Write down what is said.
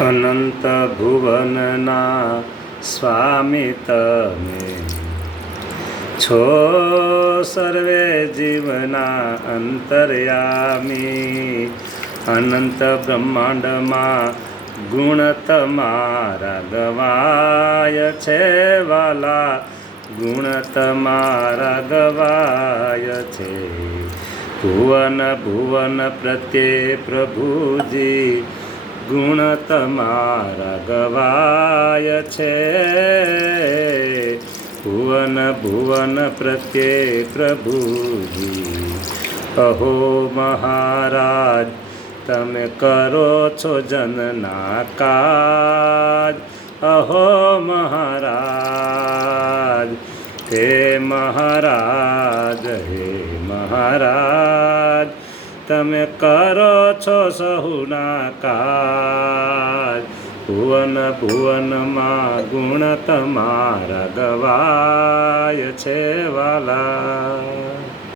અનંત ભુવનના સ્વામી તમે છો, સર્વે જીવના અંતર્યામી. અનંત બ્રહ્માંડમાં ગુણ તમારા ગવાય છે વાલા, ગુણ તમારા ગવાય છે. ભુવન ભુવન પ્રત્યે પ્રભુજી ગુણ તમારા ગવાય છે. ભુવન ભુવન પ્રત્યે પ્રભુજી. અહો મહારાજ તમે કરો છો જનના કાજ. અહો મહારાજ હે મહારાજ હે મહારાજ તમે કરો છો સહુના કાજ. ભુવન ભુવનમાં ગુણ તમારા ગવાય છે વાલા.